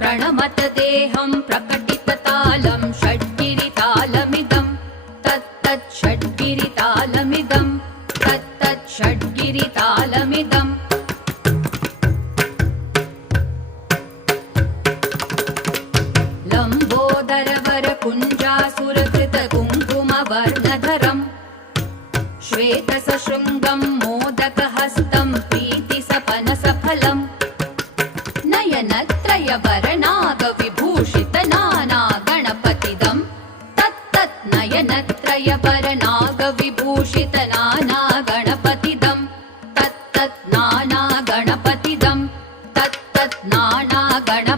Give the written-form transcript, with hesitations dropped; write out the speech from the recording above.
प्रणमत देहं प्रकटिततालं षड्गिरितालमिदं तत्तत् षड्गिरितालमिदं तत्तत् षड्गिरितालमिदम् लम्बोदरवरकुञ्जासुरकृत कुङ्कुमवर्णधरं श्वेतसशृङ्गं मोदकहस्तं प्रीतिसपनसफलं नयनत्रयवरनागविभूषितनानागणपतिदं तत्तत् नयनत्रयवरनागविभूषितनानागणपतिदं तत्तत् नानागणपतिदं तत्तत् नानागण